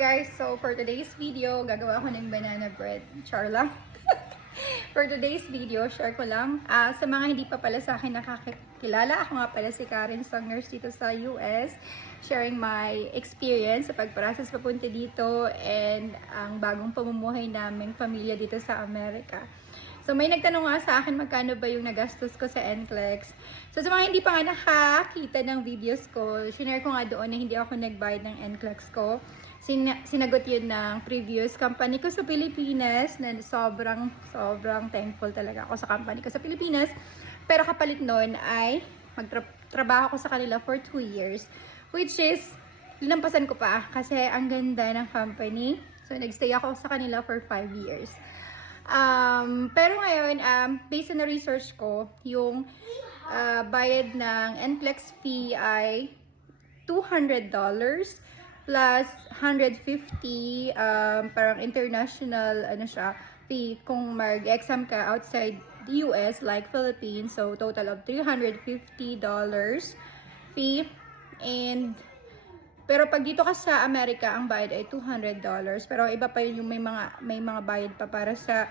guys, so for today's video, gagawa ako ng banana bread. Char lang. For today's video, share ko lang. Sa mga hindi pa pala sa akin nakakilala, ako nga pala si Karen Song, nurse dito sa US. Sharing my experience sa pag-process papunta dito and ang bagong pamumuhay naming pamilya dito sa Amerika. So may nagtanong nga sa akin magkano ba yung nagastos ko sa NCLEX. So sa mga hindi pa nga nakakita ng videos ko, sinare ko nga doon na hindi ako nagbayad ng NCLEX ko. Sinagot yun ng previous company ko sa Pilipinas na sobrang thankful talaga ako sa company ko sa Pilipinas. Pero kapalit nun ay magtrabaho ko sa kanila for 2 years. Which is, linampasan ko pa kasi ang ganda ng company. So nagstay ako sa kanila for 5 years. Pero ngayon, based on the research ko, yung bayad ng NCLEX fee ay $200 plus 150 parang international fee kung mag-exam ka outside the US like Philippines. So total of $350 fee. And pero pag dito ka sa Amerika, ang bayad ay $200. Pero iba pa yun yung may mga bayad pa para sa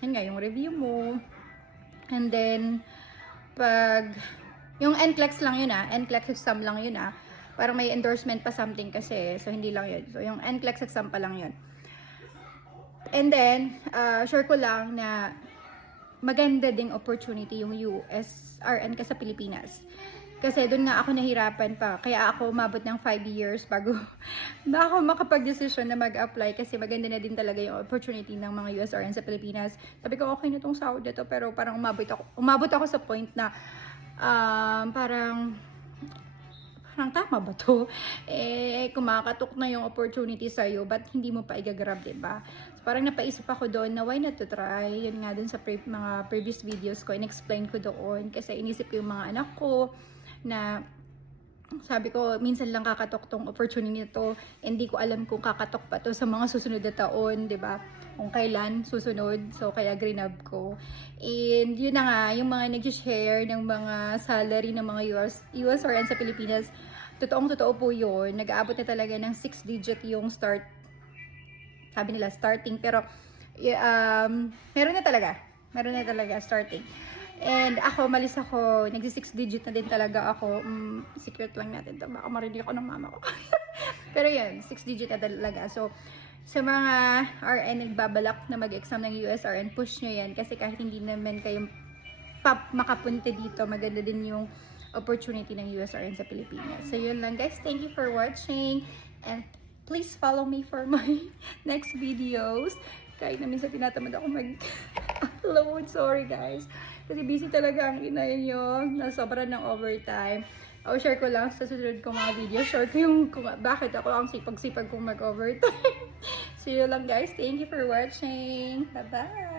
yun nga, yung review mo. And then pag yung NCLEX lang yun NCLEX exam lang yun parang may endorsement pa something kasi, so hindi lang yun. So yung NCLEX exam pa lang yun. And then sure ko lang na maganda ding opportunity yung USRN ka sa Pilipinas. Kasi doon nga ako nahirapan pa. Kaya ako umabot ng 5 years bago na ako makapag-desisyon na mag-apply. Kasi maganda na din talaga yung opportunity ng mga USRN sa Pilipinas. Sabi ko, okay na tong sahod dito. Pero parang umabot ako sa point na parang tama ba to? Kumakatok na yung opportunity sa'yo, but hindi mo pa igagrab, diba? So, parang napaisip ako doon na why not to try? Yun nga dun sa mga previous videos ko, in-explain ko doon. Kasi inisip ko yung mga anak ko, na sabi ko, minsan lang kakatok tong opportunity nito. Hindi ko alam kung kakatok pa to sa mga susunod na taon, diba? Kung kailan susunod. So, kaya grinab ko. And yun na nga, yung mga nag-share ng mga salary ng mga US or sa Pilipinas, totoo po yun. Nag-aabot na talaga ng 6 digit yung start. Sabi nila, starting. Pero, meron na talaga starting. And ako, malis ako, nagsi-6 digit na din talaga ako. Secret lang natin to, baka marinig ako ng mama ko. Pero yun, 6 digit na talaga. So, sa mga RN nagbabalak na mag-exam ng USRN, push nyo yan. Kasi kahit hindi naman kayo makapunta dito, maganda din yung opportunity ng USRN sa Pilipinas. So, yun lang guys. Thank you for watching. And please follow me for my next videos. Kahit na minsan tinatamad ako mag-upload. Sorry guys. Kasi busy talaga ang inay nyo. Nasobra ng overtime. Share ko lang sa susunod kong mga video. Share ko yung bakit ako ang sipag-sipag kong mag-overtime. See you lang guys. Thank you for watching. Bye-bye.